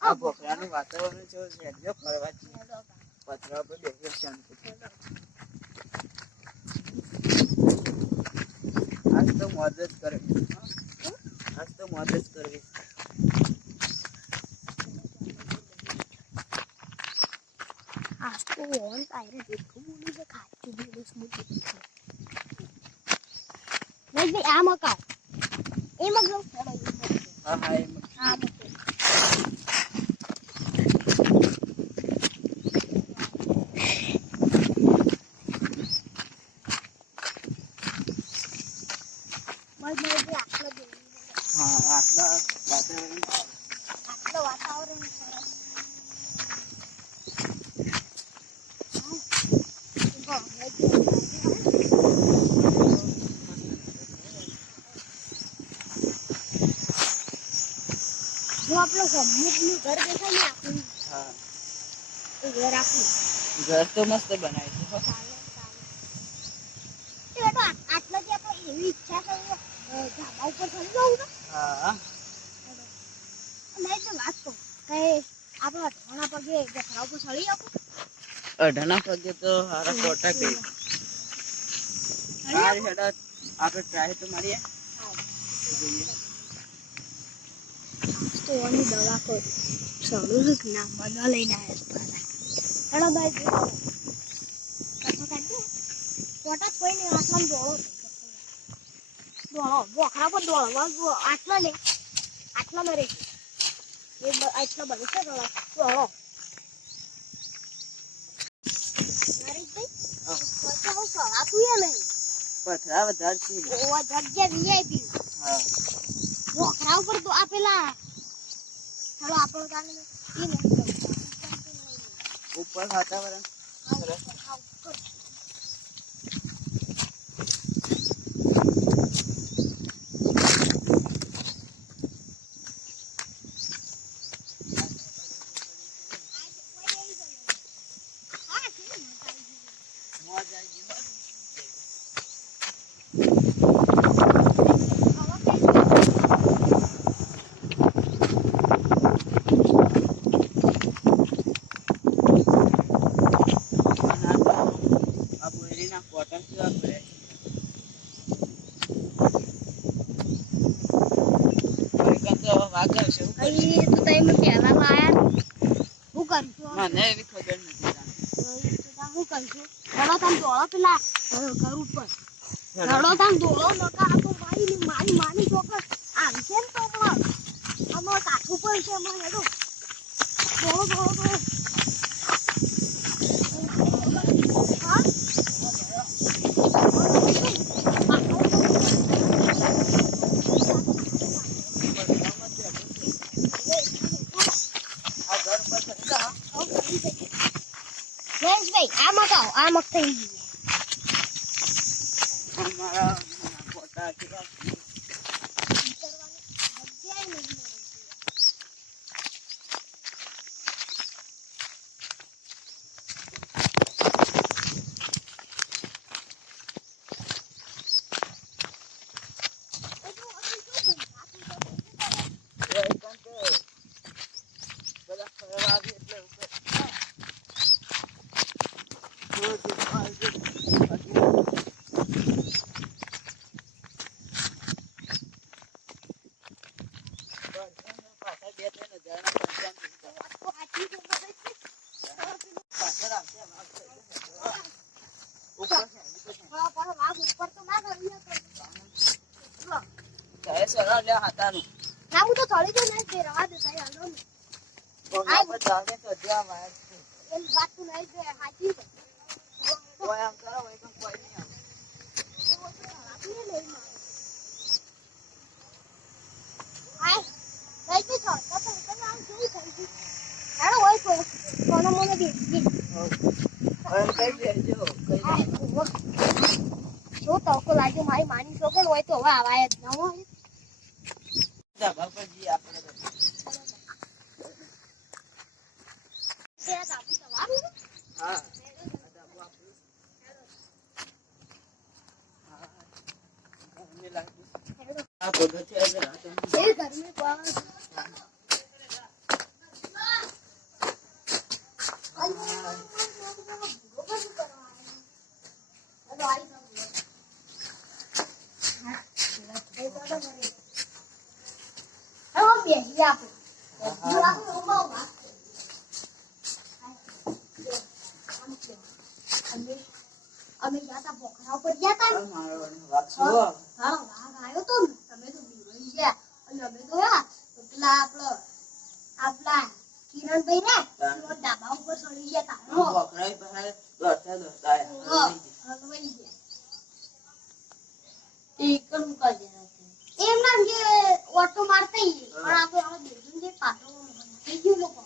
આ બોકરાનું વાતાવરણ છે એટલે ફરવા પથરા પર બેસી શાંતિ. આજ તો મદદ કરવી, આજ તો મદદ કરવી. આજ તો ઓન તારે દેખું બોલું છે ખાચું બોલું સ્મૂથ નહીં ભાઈ આ મકા એ મગલો હા હા એમ આ મકા હા આટલા વાતાવરણ જો આપણો સમુદ્રનું ઘર દેખાય ને આપણું હા એ ઘર આપણું ઘર તો મસ્ત બનાવ્યું છે. આટલા જે આપણે એવી ઈચ્છા કરી ધાબા ઉપર ચડી જવું ને હા નહીં તો વાત કહું કે આપણા ઘણા પગે ધાબા ઉપર ચડી આપો અઢાના પગે તો હારા કોટા કે સારી હેડા આપણે ટ્રાય તો મારીએ. તો ઓની દવા કર સડું જ ના બધા લઈને આવ્યા હેડો ભાઈ કોટા કોઈ નહીં આટલા દોડો દોડો બોખરા પર દોડો આટલા ને આટલા મારે એ આટલા બને છે દોડો પથરા વધારે છે. બોખરા ઉપર તો આ પેલા ચાલો આપણો કાને ઉપર વાતાવરણ મને એવી ખબર નથી. પેલા ઘર ઉપર રડો તામ દોડો નકા આ તો મારી ચોકર આવી છે ને તો અમાર કાઠું પર છે અમાર હેડો દોડો હા આ મત થઈ અમારા ફોટા ના હું તો થોડી દે ને તે રવા દે સાઈ હાલો ને આ બધાને તો જ્યાં વાત એ વાત તો નહીં જે હાજી કોઈ આમ કરો હોય તો કોઈ નહીં આવે આય લઈ તો તો આમ જોઈ થઈ હેડો હોય તો કોનો મને દે ઓય કઈ દેજો જો તો કો લાગ્યો મારી માની છોકર હોય તો હવે આવાય જ ન હોય બાપાજી આપણે હા આ બધો છે એટલે રાતે એ ગરમી પડે અમે ગયા તા પોખરા ઉપર ગયા તા ને મારો વાત છો હા વાઘ આવ્યો તો ને તમે તો બીવાઈ ગયા અને અમે તો પેલા આપણા કિરણભાઈ ને એનો ડાબા ઉપર ચડી ગયા તા બકરાઈ પહેલા દોડતા દોડતા હલવાઈ ગયા એકલું કાજે એમ નામ જે ઓટો મારતા ઈ પણ આપણે હવે બેજું જે પાટો થઈ ગયું લોકો